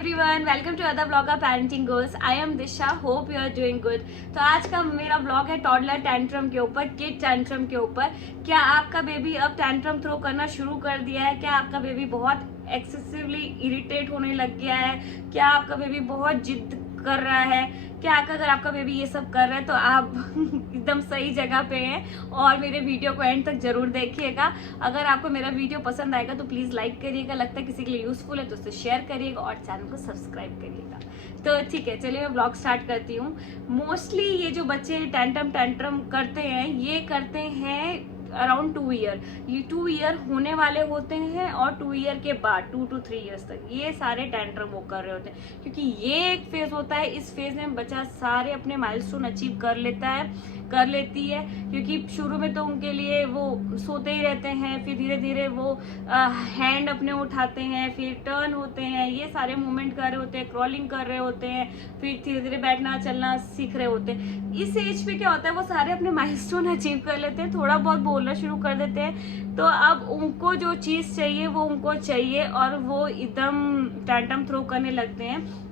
Everyone, welcome to other blog of parenting goals. I am Disha, hope you are doing good. तो आज का मेरा blog है toddler tantrum के ऊपर, किड टैंट्रम के ऊपर। क्या आपका बेबी अब टैंट्रम थ्रो करना शुरू कर दिया है? क्या आपका बेबी बहुत एक्सेसिवली इरिटेट होने लग गया है? क्या आपका बेबी बहुत जिद कर रहा है? क्या अगर आपका बेबी ये सब कर रहा है तो आप एकदम सही जगह पे हैं और मेरे वीडियो को एंड तक जरूर देखिएगा। अगर आपको मेरा वीडियो पसंद आएगा तो प्लीज लाइक करिएगा, लगता है किसी के लिए यूजफुल है तो उसे शेयर करिएगा और चैनल को सब्सक्राइब करिएगा। तो ठीक है, चलिए मैं ब्लॉग स्टार्ट करती हूँ। मोस्टली ये जो बच्चे टैंट्रम करते हैं ये करते हैं अराउंड 2 ईयर। ये 2 ईयर होने वाले होते हैं और 2 ईयर के बाद 2 to 3 ईयर्स तक ये सारे टैंट्रम वो कर रहे होते हैं, क्योंकि ये एक फेज होता है। इस फेज में बच्चा सारे अपने माइलस्टोन अचीव कर लेती है, क्योंकि शुरू में तो उनके लिए वो सोते ही रहते हैं, फिर धीरे धीरे वो हैंड अपने उठाते हैं, फिर टर्न होते हैं, ये सारे मूवमेंट कर रहे होते हैं, क्रॉलिंग कर रहे होते हैं, फिर धीरे धीरे बैठना चलना सीख रहे होते हैं। इस एज पे क्या होता है, वो सारे अपने माइलस्टोन अचीव कर लेते हैं, थोड़ा बहुत बोलना शुरू कर देते हैं। तो अब उनको जो चीज चाहिए वो उनको चाहिए और वो एकदम टैंट्रम थ्रो करने लगते हैं।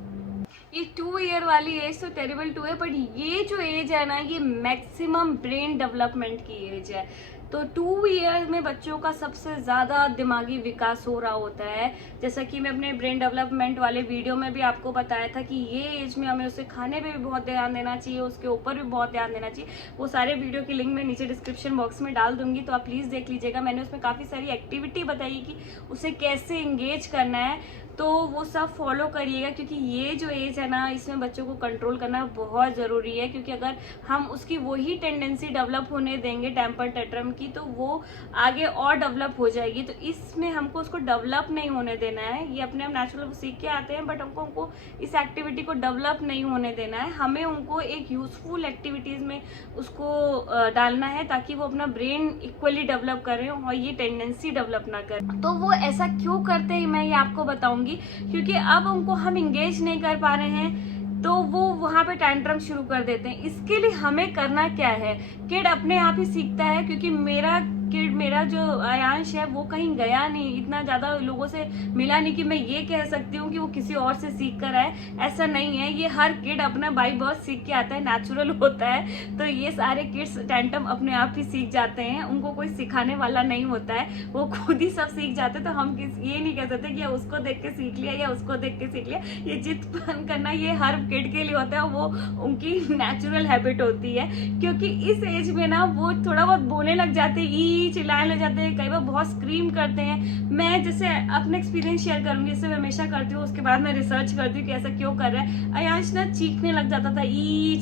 ये 2 ईयर वाली एज तो टेरिबल 2 है, बट ये जो एज है ना ये मैक्सिमम ब्रेन डेवलपमेंट की एज है। तो 2 ईयर में बच्चों का सबसे ज्यादा दिमागी विकास हो रहा होता है। जैसा कि मैं अपने ब्रेन डेवलपमेंट वाले वीडियो में भी आपको बताया था कि ये एज में हमें उसे खाने पे भी बहुत ध्यान देना चाहिए, उसके ऊपर भी बहुत ध्यान देना चाहिए। वो सारे वीडियो की लिंक मैं नीचे डिस्क्रिप्शन बॉक्स में डाल दूंगी, तो आप प्लीज देख लीजिएगा। मैंने उसमें काफी सारी एक्टिविटी बताई कि उसे कैसे एंगेज करना है, तो वो सब फॉलो करिएगा, क्योंकि ये जो एज है ना इसमें बच्चों को कंट्रोल करना बहुत ज़रूरी है। क्योंकि अगर हम उसकी वही टेंडेंसी डेवलप होने देंगे टेम्पर टेट्रम की, तो वो आगे और डेवलप हो जाएगी। तो इसमें हमको उसको डेवलप नहीं होने देना है। ये अपने आप नेचुरल सीख के आते हैं, बट हमको इस एक्टिविटी को डेवलप नहीं होने देना है। हमें उनको एक यूजफुल एक्टिविटीज़ में उसको डालना है, ताकि वो अपना ब्रेन इक्वली डेवलप करें और ये टेंडेंसी डेवलप ना करें। तो वो ऐसा क्यों करते हैं मैं ये आपको बताऊंगी, क्योंकि अब उनको हम इंगेज नहीं कर पा रहे हैं तो वो वहां पे टैंट्रम शुरू कर देते हैं। इसके लिए हमें करना क्या है, किड अपने आप ही सीखता है। क्योंकि मेरा जो आयांश है वो कहीं गया नहीं, इतना ज्यादा लोगों से मिला नहीं कि मैं ये कह सकती हूँ कि वो किसी और से सीख कर आए। ऐसा नहीं है, ये हर किड अपना बाई बर्थ सीख के आता है, नेचुरल होता है। तो ये सारे किड्स टैंट्रम अपने आप ही सीख जाते हैं, उनको कोई सिखाने वाला नहीं होता है, वो खुद ही सब सीख जाते हैं। तो हम ये नहीं कह सकते कि उसको देख के सीख लिया या उसको देख के सीख लिया। ये जिद करना ये हर किड के लिए होता है, वो उनकी नेचुरल हैबिट होती है। क्योंकि इस एज में ना वो थोड़ा बहुत बोलने लग जाते हैं, चिल्लाने लग जाते हैं, कई बार बहुत स्क्रीम करते हैं। मैं जैसे अपना एक्सपीरियंस शेयर करूंगी, जैसे मैं हमेशा करती हूँ, उसके बाद मैं रिसर्च करती हूँ कि ऐसा क्यों कर रहा है। अयांश ना चीखने लग जाता था,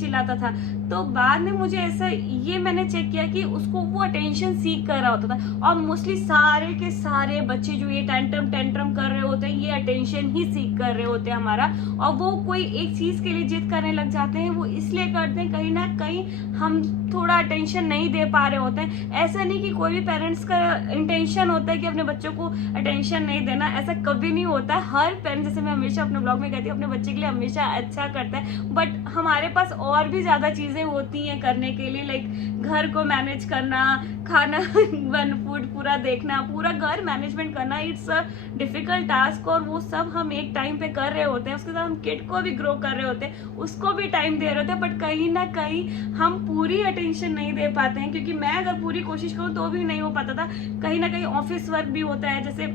चिल्लाता था। तो बाद में मुझे ऐसा ये मैंने चेक किया कि उसको वो अटेंशन सीख कर रहा होता था। और मोस्टली सारे के सारे बच्चे जो ये टैंट्रम कर रहे होते हैं, ये अटेंशन ही सीख कर रहे होते हैं हमारा। और वो कोई एक चीज के लिए जिद करने लग जाते हैं, वो इसलिए करते हैं कहीं ना कहीं हम थोड़ा अटेंशन नहीं दे पा रहे होते हैं। ऐसा नहीं कि कोई भी पेरेंट्स का इंटेंशन होता है कि अपने बच्चों को अटेंशन नहीं देना, ऐसा कभी नहीं होता है। हर पेरेंट्स, जैसे मैं हमेशा अपने ब्लॉग में कहती हूँ, अपने बच्चे के लिए हमेशा अच्छा करता है। बट हमारे पास और भी ज्यादा चीजें होती हैं करने के लिए, लाइक घर को मैनेज करना, खाना फूड पूरा देखना, पूरा घर मैनेजमेंट करना। इट्स अ डिफिकल्ट टास्क, और वो सब हम एक टाइम पे कर रहे होते हैं। उसके साथ हम किड को भी ग्रो कर रहे होते हैं, उसको भी टाइम दे रहे होते हैं, बट कहीं ना कहीं हम पूरी अटेंशन नहीं दे पाते हैं। क्योंकि मैं अगर पूरी कोशिश करूँ तो भी नहीं हो पाता था। कहीं ना कहीं ऑफिस वर्क भी होता है, जैसे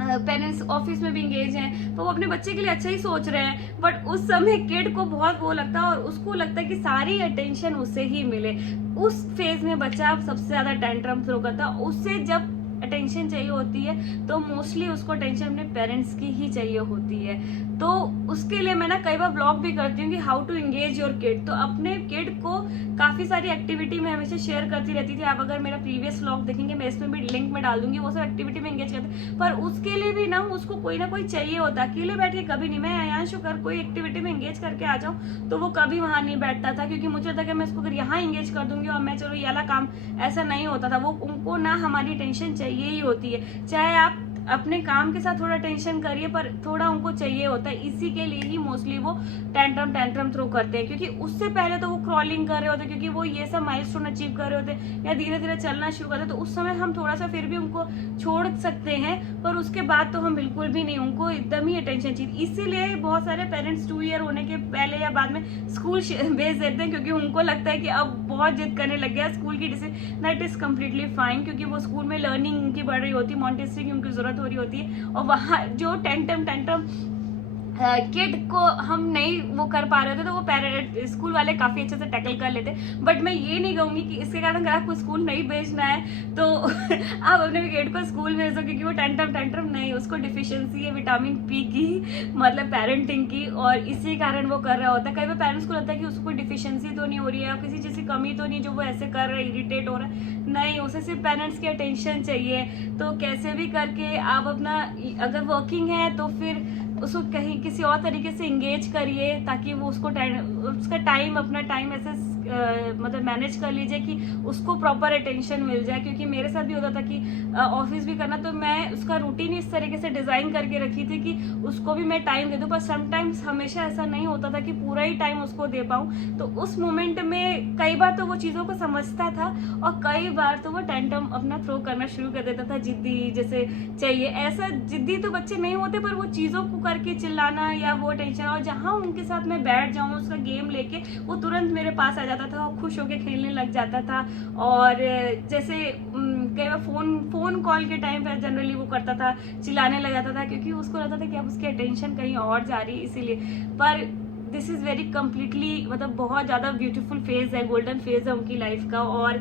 पेरेंट्स ऑफिस में भी इंगेज हैं, तो वो अपने बच्चे के लिए अच्छा ही सोच रहे हैं, बट उस समय किड को बहुत वो लगता है और उसको लगता है कि सारी अटेंशन उसे ही मिले। उस फेज में बच्चा सबसे ज्यादा टैंट्रम थ्रो करता है। उससे जब अटेंशन चाहिए होती है तो मोस्टली उसको अटेंशन अपने पेरेंट्स की ही चाहिए होती है। तो उसके लिए मैं ना कई बार ब्लॉग भी करती हूँ कि how to engage your kid. तो अपने किड को काफी सारी एक्टिविटी में हमेशा शेयर करती रहती थी। आप अगर मेरा प्रीवियस ब्लॉग देखेंगे, मैं इसमें भी लिंक में डाल दूंगी, वो सब एक्टिविटी में एंगेज करते हैं। पर उसके लिए भी ना उसको कोई ना कोई चाहिए होता, अकेले बैठ के कभी नहीं। मैं अयांश कर कोई एक्टिविटी में एंगेज करके आ जाऊँ तो वो कभी वहां नहीं बैठता था, क्योंकि मुझे लगता कि मैं उसको अगर यहाँ एंगेज कर दूंगी और मैं चलो ये वाला काम, ऐसा नहीं होता था। वो उनको ना हमारी टेंशन चाहिए ही होती है। चाहे आप अपने काम के साथ थोड़ा टेंशन करिए, पर थोड़ा उनको चाहिए होता है, इसी के लिए ही मोस्टली वो टेंट्रम थ्रो करते हैं, क्योंकि उससे पहले तो वो क्रॉलिंग कर रहे होते, क्योंकि वो ये सब माइलस्टोन अचीव कर रहे होते या धीरे धीरे चलना शुरू करते, तो उस समय हम थोड़ा सा फिर भी उनको छोड़ सकते हैं, पर उसके बाद तो हम बिल्कुल भी नहीं, उनको एकदम ही अटेंशन चाहिए। इसीलिए बहुत सारे पेरेंट्स 2 ईयर होने के पहले या बाद में स्कूल भेज देते हैं, क्योंकि उनको लगता है कि अब बहुत जिद करने लग गया स्कूल की। दैट इज कम्प्लीटली फाइन, क्योंकि वो स्कूल में लर्निंग उनकी बढ़ रही होती है, मॉन्टेसरी की उनकी जरूरत हो रही होती है, और वहाँ जो टेंट्रम किड को हम नहीं वो कर पा रहे थे, तो वो पेरेंट स्कूल वाले काफ़ी अच्छे से टैकल कर लेते। बट मैं ये नहीं कहूँगी कि इसके कारण अगर आपको स्कूल नहीं भेजना है तो आप अपने किड को स्कूल भेज दो, क्योंकि वो टेंट्रम नहीं, उसको डिफिशियंसी है विटामिन पी की, मतलब पेरेंटिंग की, और इसी कारण वो कर रहा होता है। कई बार पेरेंट्स को लगता है कि उसको कोई डिफिशियंसी तो नहीं हो रही है, किसी चीज़ की कमी तो नहीं जो वो ऐसे कर रहा है, इरिटेट हो रहा है, नहीं, उसे सिर्फ पेरेंट्स की अटेंशन चाहिए। तो कैसे भी करके आप अपना, अगर वर्किंग है तो फिर उसको कहीं किसी और तरीके से इंगेज करिए, ताकि वो उसका टाइम, अपना टाइम ऐसे मतलब मैनेज कर लीजिए कि उसको प्रॉपर अटेंशन मिल जाए। क्योंकि मेरे साथ भी होता था कि ऑफिस भी करना, तो मैं उसका रूटीन इस तरीके से डिज़ाइन करके रखी थी कि उसको भी मैं टाइम दे दूँ, पर समटाइम्स हमेशा ऐसा नहीं होता था कि पूरा ही टाइम उसको दे पाऊँ। तो उस मोमेंट में कई बार तो वो चीज़ों को समझता था, और कई बार तो वो टेंट्रम अपना थ्रो करना शुरू कर देता था, जिद्दी जैसे चाहिए। ऐसा जिद्दी तो बच्चे नहीं होते, पर वो चीज़ों को करके चिल्लाना या वो टेंशन, और जहाँ उनके साथ मैं बैठ जाऊँ उसका गेम लेके, वो तुरंत मेरे पास आ जाता था और खुश होके खेलने लग जाता था। और जैसे कई बार फोन कॉल के टाइम पे जनरली वो करता था, चिल्लाने लग जाता था, क्योंकि उसको लगता था कि अब उसकी अटेंशन कहीं और जा रही है, इसीलिए। पर दिस इज़ वेरी कम्प्लीटली, मतलब बहुत ज़्यादा ब्यूटीफुल फेज है, गोल्डन फेज है उनकी लाइफ का, और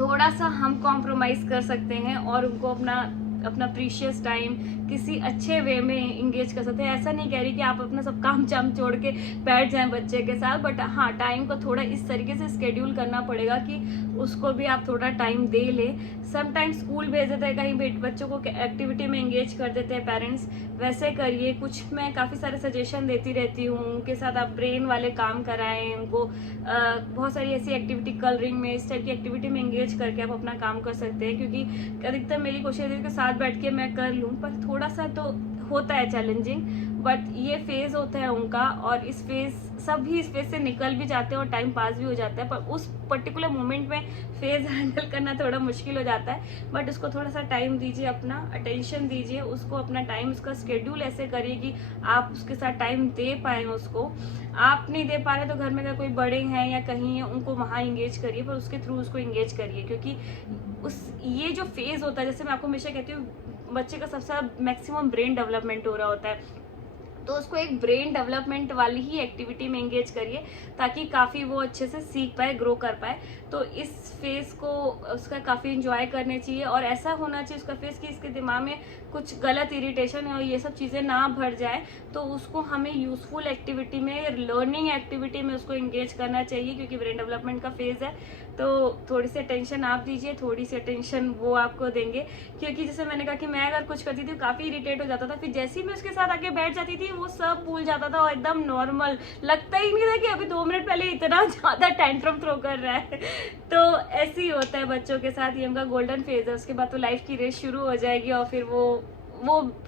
थोड़ा सा हम कॉम्प्रोमाइज़ कर सकते हैं और उनको अपना प्रीशियस टाइम किसी अच्छे वे में इंगेज कर सकते हैं। ऐसा नहीं कह रही कि आप अपना सब काम चाम छोड़ के बैठ जाएं बच्चे के साथ, बट हाँ, टाइम को थोड़ा इस तरीके से स्केड्यूल करना पड़ेगा कि उसको भी आप थोड़ा टाइम दे ले। समटाइम्स स्कूल भेज देते हैं, कहीं बच्चों को एक्टिविटी में इंगेज कर देते हैं पेरेंट्स, वैसे करिए। कुछ मैं काफ़ी सारे सजेशन देती रहती हूँ, उनके साथ आप ब्रेन वाले काम कराएं उनको, बहुत सारी ऐसी एक्टिविटी, कलरिंग में, इस टाइप की एक्टिविटी में इंगेज करके आप अपना काम कर सकते हैं। क्योंकि अधिकतर मेरी कोशिश है कि साथ बैठ के मैं कर लूँ, पर थोड़ा सा तो होता है चैलेंजिंग, बट ये फेज़ होता है उनका, और इस फेज़ से निकल भी जाते हैं और टाइम पास भी हो जाता है। पर उस पर्टिकुलर मोमेंट में फेज़ हैंडल करना थोड़ा मुश्किल हो जाता है, बट उसको थोड़ा सा टाइम दीजिए, अपना अटेंशन दीजिए उसको, अपना टाइम, उसका स्केड्यूल ऐसे करिए कि आप उसके साथ टाइम दे पाएँ उसको। आप नहीं दे पा रहे तो घर में अगर कोई बड़े हैं या कहीं हैं, उनको वहाँ इंगेज करिए, पर उसके थ्रू उसको इंगेज करिए। क्योंकि ये जो फेज़ होता है, जैसे मैं आपको हमेशा कहती हूँ, बच्चे का सबसे मैक्सिमम ब्रेन डेवलपमेंट हो रहा होता है, तो उसको एक ब्रेन डेवलपमेंट वाली ही एक्टिविटी में एंगेज करिए, ताकि काफ़ी वो अच्छे से सीख पाए, ग्रो कर पाए। तो इस फेज़ को उसका काफ़ी इंजॉय करने चाहिए, और ऐसा होना चाहिए उसका फेज़ कि इसके दिमाग में कुछ गलत इरिटेशन है और ये सब चीज़ें ना भर जाए। तो उसको हमें यूज़फुल एक्टिविटी में, लर्निंग एक्टिविटी में उसको इंगेज करना चाहिए, क्योंकि ब्रेन डेवलपमेंट का फेज़ है। तो थोड़ी सी अटेंशन आप दीजिए, थोड़ी सी अटेंशन वो आपको देंगे। क्योंकि जैसे मैंने कहा कि मैं अगर कुछ करती थी काफ़ी इरिटेट हो जाता था, फिर जैसे ही मैं उसके साथ आके बैठ जाती थी वो सब भूल जाता था, और एकदम नॉर्मल लगता ही नहीं था कि अभी 2 मिनट पहले इतना ज़्यादा टेंट्रम थ्रो कर रहा है। तो ऐसे ही होता है बच्चों के साथ, ये उनका गोल्डन फेज है। उसके बाद तो लाइफ की रेस शुरू हो जाएगी, और फिर वो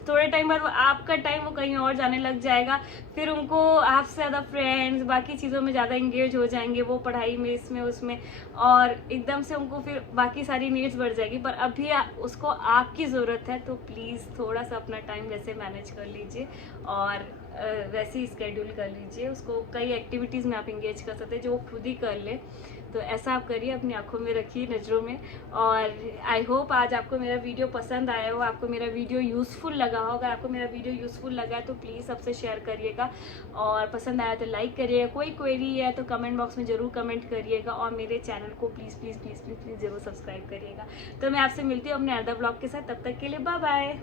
थोड़े टाइम बाद आपका टाइम वो कहीं और जाने लग जाएगा। फिर उनको आपसे ज़्यादा फ्रेंड्स, बाकी चीज़ों में ज़्यादा इंगेज हो जाएंगे, वो पढ़ाई में, इसमें उसमें, और एकदम से उनको फिर बाकी सारी नीड्स बढ़ जाएगी। पर अभी उसको आपकी ज़रूरत है, तो प्लीज़ थोड़ा सा अपना टाइम वैसे मैनेज कर लीजिए, और वैसे ही स्केड्यूल कर लीजिए उसको। कई एक्टिविटीज़ में आप इंगेज कर सकते हैं जो वो खुद ही कर ले। तो ऐसा आप करिए, अपनी आंखों में रखिए, नज़रों में। और आई होप आज आपको मेरा वीडियो पसंद आया हो, आपको मेरा वीडियो यूज़फुल लगा हो। अगर आपको मेरा वीडियो यूज़फुल लगा है तो प्लीज़ सबसे शेयर करिएगा, और पसंद आया तो लाइक करिएगा। कोई क्वेरी है तो कमेंट बॉक्स में ज़रूर कमेंट करिएगा, और मेरे चैनल को please please please please please ज़रूर सब्सक्राइब करिएगा। तो मैं आपसे मिलती हूँ अपने अदर ब्लॉग के साथ, तब तक के लिए बाय बाय।